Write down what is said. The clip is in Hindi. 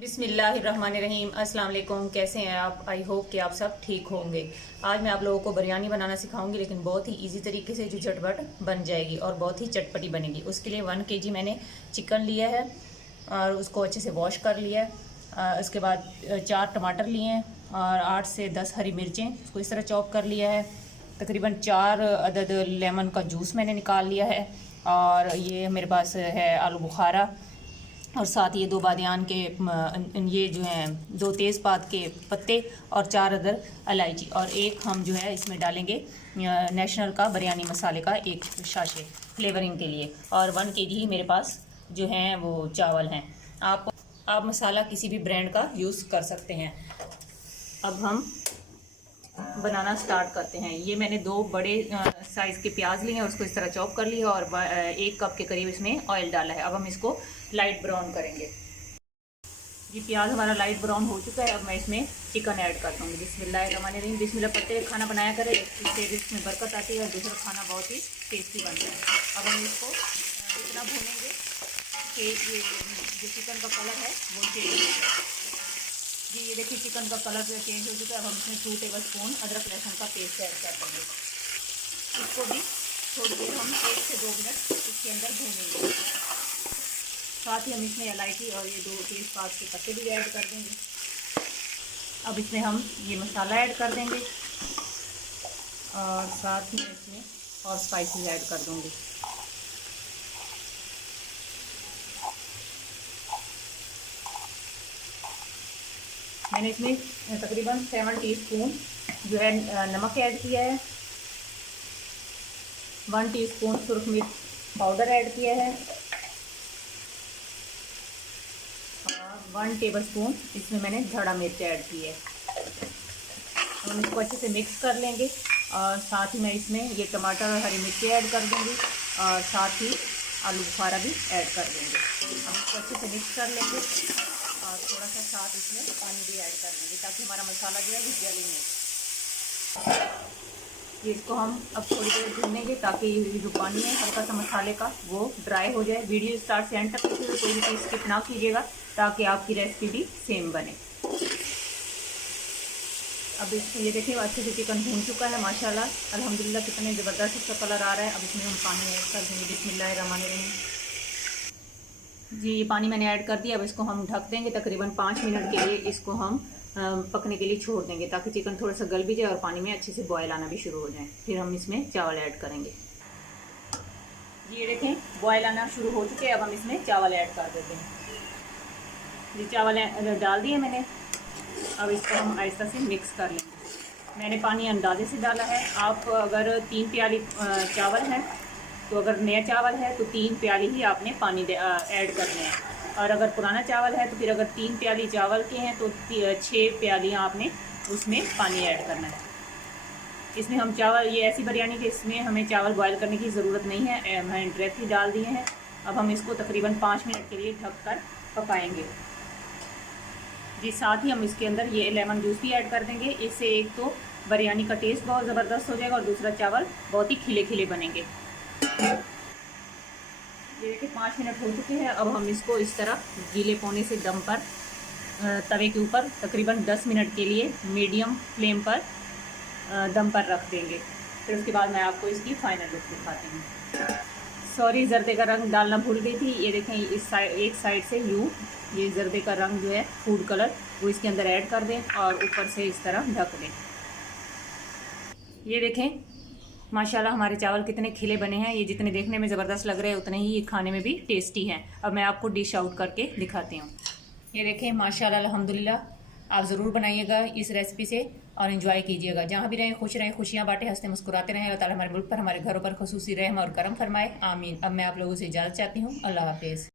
बिस्मिल्लाहिर्रहमानिर्रहीम। अस्सलाम वालेकुम। कैसे हैं आप? आई होप कि आप सब ठीक होंगे। आज मैं आप लोगों को बिरयानी बनाना सिखाऊंगी, लेकिन बहुत ही इजी तरीके से जो झटपट बन जाएगी और बहुत ही चटपटी बनेगी। उसके लिए 1 kg मैंने चिकन लिया है और उसको अच्छे से वॉश कर लिया है। उसके बाद 4 टमाटर लिए हैं और 8 से 10 हरी मिर्चें, उसको इस तरह चॉप कर लिया है। तकरीबन 4 अदद लेमन का जूस मैंने निकाल लिया है और ये मेरे पास है आलू बुखारा, और साथ ये 2 बादियान के ये जो हैं 2 तेज़पात के पत्ते और 4 अदर इलायची, और एक हम जो है इसमें डालेंगे नेशनल का बिरयानी मसाले का एक शाशे फ्लेवरिंग के लिए, और 1 kg ही मेरे पास जो हैं वो चावल हैं। आप मसाला किसी भी ब्रांड का यूज़ कर सकते हैं। अब हम बनाना स्टार्ट करते हैं। ये मैंने 2 बड़े साइज़ के प्याज लिए हैं, उसको इस तरह चॉप कर लिया और 1 कप के करीब इसमें ऑयल डाला है। अब हम इसको लाइट ब्राउन करेंगे। ये प्याज हमारा लाइट ब्राउन हो चुका है। अब मैं इसमें चिकन ऐड कर दूँगी। बिस्मिल्लाहिर्रहमानिर्रहीम। बिस्मिल्लाह पढ़ते हुए खाना बनाया करें, इससे इसमें बरकत आती है और दूसरा खाना बहुत ही टेस्टी बनता है। अब हम इसको इतना भूनेंगे कि ये जो चिकन का कलर है वो चेंज हो जाए। जी ये देखिए चिकन का कलर जो चेंज हो चुका है। अब हम इसमें 2 टेबलस्पून अदरक लहसुन का पेस्ट ऐड कर देंगे। इसको भी थोड़ी देर हम 1 से 2 मिनट इसके अंदर भूनेंगे। साथ ही हम इसमें इलायची और ये 2 तेज़पात के पत्ते भी ऐड कर देंगे। अब इसमें हम ये मसाला ऐड कर देंगे और साथ ही इसमें और स्पाइसेस ऐड कर दूँगी। मैंने इसमें तकरीबन 7 टीस्पून जो है नमक ऐड किया है, 1 टीस्पून सुरख मिर्च पाउडर ऐड किया है और 1 टेबलस्पून इसमें मैंने धड़ा मिर्च ऐड की है। हम इसको अच्छे से मिक्स कर लेंगे और साथ ही मैं इसमें ये टमाटर और हरी मिर्ची ऐड कर दूँगी और साथ ही आलू बुखारा भी ऐड कर देंगे। हम इसको अच्छे से मिक्स कर लेंगे और थोड़ा सा साथ इसमें पानी भी ऐड कर देंगे ताकि हमारा मसाला जो है वो जले नहीं। ये इसको हम अब थोड़ी देर भूनेंगे ताकि जो पानी है हल्का सा मसाले का वो ड्राई हो जाए। वीडियो स्टार्ट से एंड तक देखिए, कोई भी चीज़ स्किप ना कीजिएगा ताकि आपकी रेसिपी भी सेम बने। अब इसमें ये देखिए अच्छे से चिकन भून चुका है माशाल्लाह, अल्हम्दुलिल्लाह कितने ज़बरदस्त इसका कलर आ रहा है। अब इसमें हम पानी ऐड कर देंगे। बिस्मिल्लाहिर्रहमानिर्रहीम। जी ये पानी मैंने ऐड कर दिया। अब इसको हम ढक देंगे तकरीबन 5 मिनट के लिए। इसको हम पकने के लिए छोड़ देंगे ताकि चिकन थोड़ा सा गल भी जाए और पानी में अच्छे से बॉयल आना भी शुरू हो जाए। फिर हम इसमें चावल ऐड करेंगे। ये देखें बॉयल आना शुरू हो चुके हैं। अब हम इसमें चावल ऐड कर देते हैं। ये चावल डाल दिए मैंने। अब इसको हम आहिस्ता से मिक्स कर लेंगे। मैंने पानी अंदाजे से डाला है। आप अगर 3 प्याली चावल हैं तो अगर नया चावल है तो 3 प्याली ही आपने पानी ऐड करने हैं, और अगर पुराना चावल है तो फिर अगर 3 प्याली चावल के हैं तो 6 प्यालियाँ आपने उसमें पानी ऐड करना है। इसमें हम चावल, ये ऐसी बिरयानी के इसमें हमें चावल बॉयल करने की ज़रूरत नहीं है, मैंने डायरेक्ट ही डाल दिए हैं। अब हम इसको तकरीबन 5 मिनट के लिए ढक कर पकाएँगे। जी साथ ही हम इसके अंदर ये लेमन जूस भी ऐड कर देंगे। इससे एक तो बिरयानी का टेस्ट बहुत ज़बरदस्त हो जाएगा और दूसरा चावल बहुत ही खिले खिले बनेंगे। ये देखिए 5 मिनट हो चुके हैं। अब हम इसको इस तरह गीले पौने से दम पर तवे के ऊपर तकरीबन 10 मिनट के लिए मीडियम फ्लेम पर दम पर रख देंगे। फिर उसके बाद मैं आपको इसकी फाइनल लुक दिखाती हूँ। सॉरी जर्दे का रंग डालना भूल गई थी। ये देखें इस एक साइड से ये जर्दे का रंग जो है फूड कलर वो इसके अंदर ऐड कर दें और ऊपर से इस तरह ढक दें। ये देखें माशाल्लाह हमारे चावल कितने खिले बने हैं। ये जितने देखने में ज़बरदस्त लग रहे हैं उतने ही ये खाने में भी टेस्टी हैं। अब मैं आपको डिश आउट करके दिखाती हूँ। ये देखें माशाल्लाह अल्हम्दुलिल्लाह। आप ज़रूर बनाइएगा इस रेसिपी से और इन्जॉय कीजिएगा। जहाँ भी रहें खुश रहें, खुशियाँ बांटें, हंसते मुस्कुराते रहें। अल्लाह ताला हमारे मुल्क पर, हमारे घरों पर खुसूसी रहम और करम फरमाए। आमीन। अब मैं आप लोगों से इजाज़त चाहती हूँ। अल्लाह हाफिज़।